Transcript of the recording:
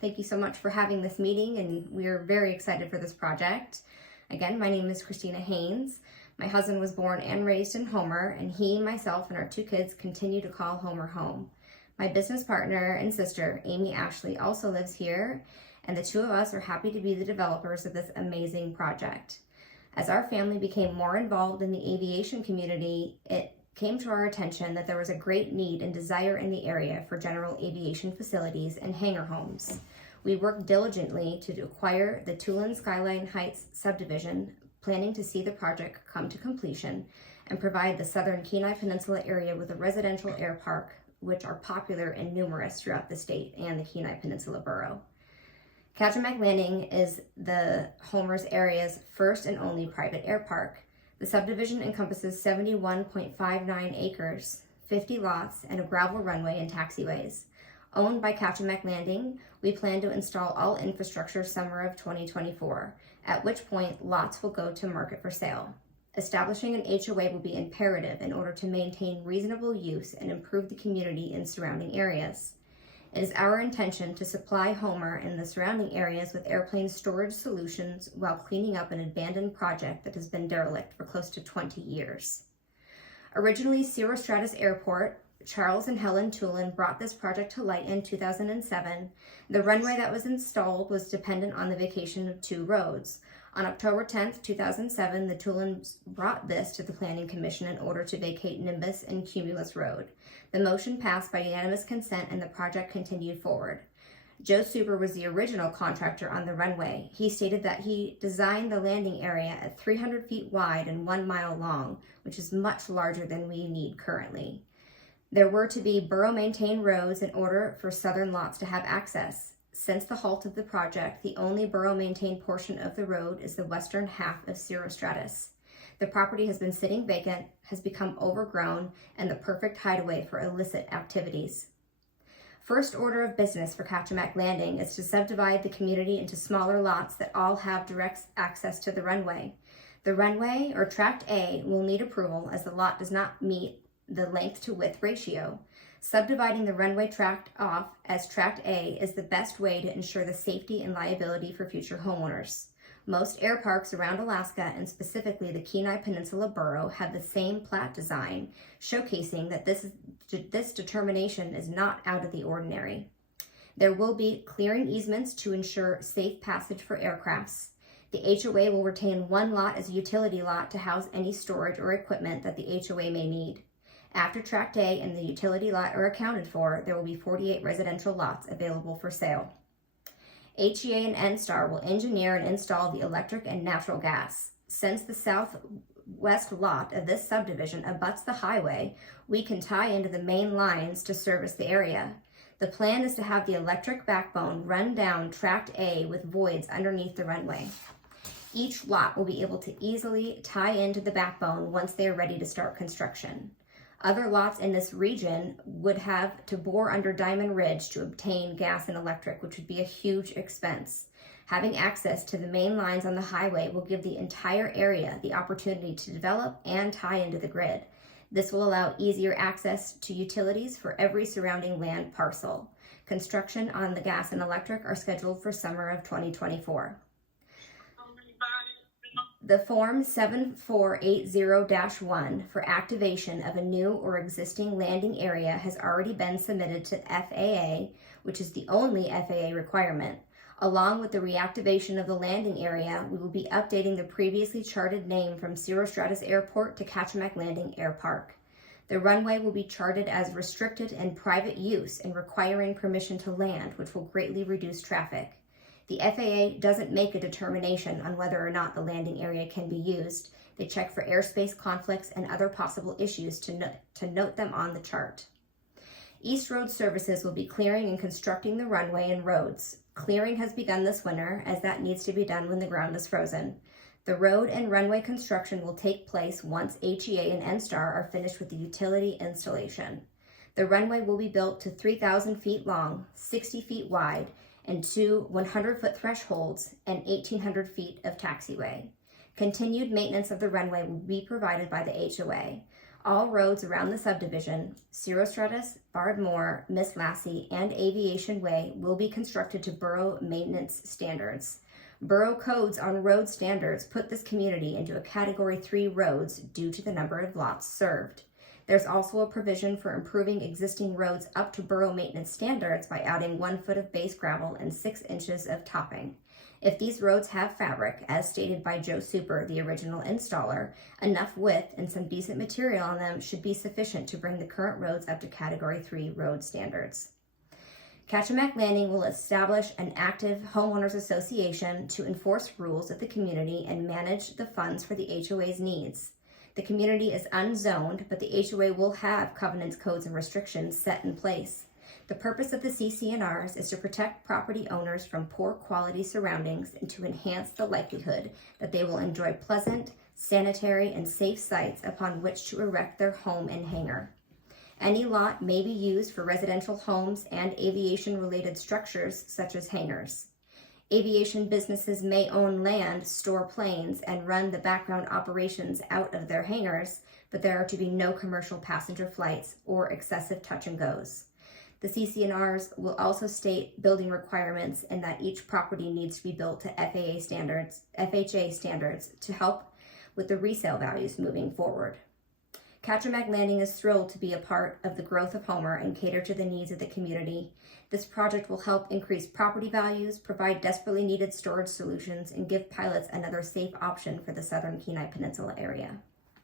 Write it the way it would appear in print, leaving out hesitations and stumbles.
Thank you so much for having this meeting, and we're very excited for this project. Again, my name is Christina Haynes. My husband was born and raised in Homer, and he, myself, and our 2 kids continue to call Homer home. My business partner and sister, Amy Ashley, also lives here, and the 2 of us are happy to be the developers of this amazing project. As our family became more involved in the aviation community, it came to our attention that there was a great need and desire in the area for general aviation facilities and hangar homes. We worked diligently to acquire the Tulin Skyline Heights subdivision, planning to see the project come to completion and provide the southern Kenai Peninsula area with a residential Airpark, which are popular and numerous throughout the state and the Kenai Peninsula borough. Kachemak Landing is the Homer's area's first and only private Airpark. The subdivision encompasses 71.59 acres, 50 lots, and a gravel runway and taxiways. Owned by Kachemak Landing, we plan to install all infrastructure summer of 2024, at which point lots will go to market for sale. Establishing an HOA will be imperative in order to maintain reasonable use and improve the community in surrounding areas. It is our intention to supply Homer and the surrounding areas with airplane storage solutions while cleaning up an abandoned project that has been derelict for close to 20 years. Originally Cirrostratus Airport, Charles and Helen Tulin brought this project to light in 2007. The runway that was installed was dependent on the vacation of 2 roads. On October 10, 2007, the Tulins brought this to the Planning Commission in order to vacate Nimbus and Cumulus Road. The motion passed by unanimous consent and the project continued forward. Joe Suber was the original contractor on the runway. He stated that he designed the landing area at 300 feet wide and 1 mile long, which is much larger than we need currently. There were to be borough-maintained roads in order for southern lots to have access. Since the halt of the project, the only borough-maintained portion of the road is the western half of Cirrostratus. The property has been sitting vacant, has become overgrown, and the perfect hideaway for illicit activities. First order of business for Kachemak Landing is to subdivide the community into smaller lots that all have direct access to the runway. The runway, or Tract A, will need approval as the lot does not meet the length to width ratio. Subdividing the runway tract off as Tract A is the best way to ensure the safety and liability for future homeowners. Most airparks around Alaska, and specifically the Kenai Peninsula Borough, have the same plat design, showcasing that this determination is not out of the ordinary. There will be clearing easements to ensure safe passage for aircrafts. The HOA will retain 1 lot as a utility lot to house any storage or equipment that the HOA may need. After Tract A and the utility lot are accounted for, there will be 48 residential lots available for sale. HEA and NSTAR will engineer and install the electric and natural gas. Since the southwest lot of this subdivision abuts the highway, we can tie into the main lines to service the area. The plan is to have the electric backbone run down Tract A with voids underneath the runway. Each lot will be able to easily tie into the backbone once they are ready to start construction. Other lots in this region would have to bore under Diamond Ridge to obtain gas and electric, which would be a huge expense. Having access to the main lines on the highway will give the entire area the opportunity to develop and tie into the grid. This will allow easier access to utilities for every surrounding land parcel. Construction on the gas and electric are scheduled for summer of 2024. The Form 7480-1 for activation of a new or existing landing area has already been submitted to FAA, which is the only FAA requirement. Along with the reactivation of the landing area, we will be updating the previously charted name from Cirrostratus Airport to Kachemak Landing Airpark. The runway will be charted as restricted and private use and requiring permission to land, which will greatly reduce traffic. The FAA doesn't make a determination on whether or not the landing area can be used. They check for airspace conflicts and other possible issues to note them on the chart. East Road Services will be clearing and constructing the runway and roads. Clearing has begun this winter, as that needs to be done when the ground is frozen. The road and runway construction will take place once HEA and NSTAR are finished with the utility installation. The runway will be built to 3,000 feet long, 60 feet wide, and 2 100-foot thresholds and 1,800 feet of taxiway. Continued maintenance of the runway will be provided by the HOA. All roads around the subdivision, Cirostratus, Bardmore, Miss Lassie, and Aviation Way will be constructed to borough maintenance standards. Borough codes on road standards put this community into a Category 3 roads due to the number of lots served. There's also a provision for improving existing roads up to borough maintenance standards by adding 1 foot of base gravel and 6 inches of topping. If these roads have fabric, as stated by Joe Super, the original installer, enough width and some decent material on them should be sufficient to bring the current roads up to Category 3 road standards. Kachemak Landing will establish an active homeowners association to enforce rules of the community and manage the funds for the HOA's needs. The community is unzoned, but the HOA will have covenants, codes, and restrictions set in place. The purpose of the CC&Rs is to protect property owners from poor quality surroundings and to enhance the likelihood that they will enjoy pleasant, sanitary, and safe sites upon which to erect their home and hangar. Any lot may be used for residential homes and aviation-related structures such as hangars. Aviation businesses may own land, store planes, and run the background operations out of their hangars, but there are to be no commercial passenger flights or excessive touch and goes. The CC&Rs will also state building requirements and that each property needs to be built to FHA standards to help with the resale values moving forward. Kachemak Landing is thrilled to be a part of the growth of Homer and cater to the needs of the community. This project will help increase property values, provide desperately needed storage solutions, and give pilots another safe option for the southern Kenai Peninsula area.